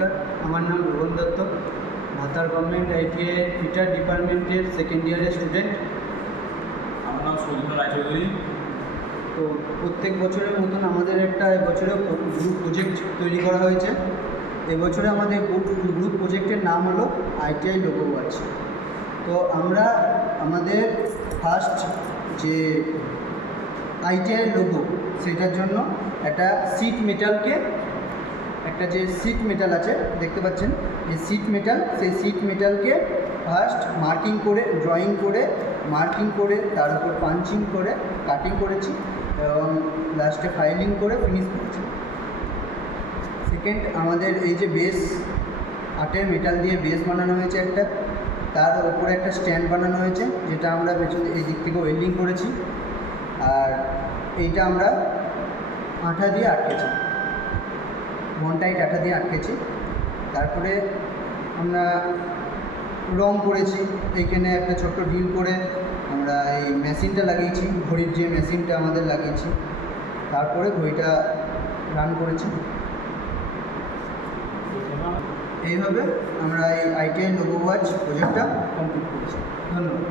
নমস্কার, আমার নাম রোহন দত্ত, ভাতার গভর্নমেন্ট আইটিআই ফিটার ডিপার্টমেন্টের সেকেন্ড ইয়ারের স্টুডেন্ট। আমার নাম সৌদিন রায়চৌধুরী। তো প্রত্যেক বছরের মতন আমাদের একটা এবছরেও গ্রুপ প্রজেক্ট তৈরি করা হয়েছে। এবছরে আমাদের গ্রুপ প্রজেক্টের নাম হলো আইটিআই লোগো ওয়াচ। তো আমরা আমাদের ফার্স্ট যে আইটিআই লোগো সেটার জন্য একটা সিট মেটালকে একটা যে সিট মেটাল আছে দেখতে পাচ্ছেন, যে সিট মেটাল, সেই সিট মেটালকে ফার্স্ট মার্কিং করে মার্কিং করে তার উপর পাঞ্চিং করে কাটিং করেছি এবং লাস্টে ফাইলিং করে ফিনিশ করেছি। সেকেন্ড, আমাদের এই যে বেস আটের মেটাল দিয়ে বেস বানানো হয়েছে একটা, তার উপরে একটা স্ট্যান্ড বানানো হয়েছে যেটা আমরা পেছনে এই দিক থেকে ওয়েল্ডিং করেছি, আর এইটা আমরা আঠা দিয়ে আটকেছি, ঘন্টায় আঠা দিয়ে আটকেছি। তারপরে আমরা রং করেছি, এইখানে একটা ছোট্ট ডিল করে আমরা এই মেশিনটা লাগিয়েছি, ঘড়ির যে মেশিনটা আমাদের লাগিয়েছি, তারপরে ঘড়িটা রান করেছি। এইভাবে আমরা এই আইটিআই লোগো ওয়াচ প্রজেক্টটা কমপ্লিট করেছি। ধন্যবাদ।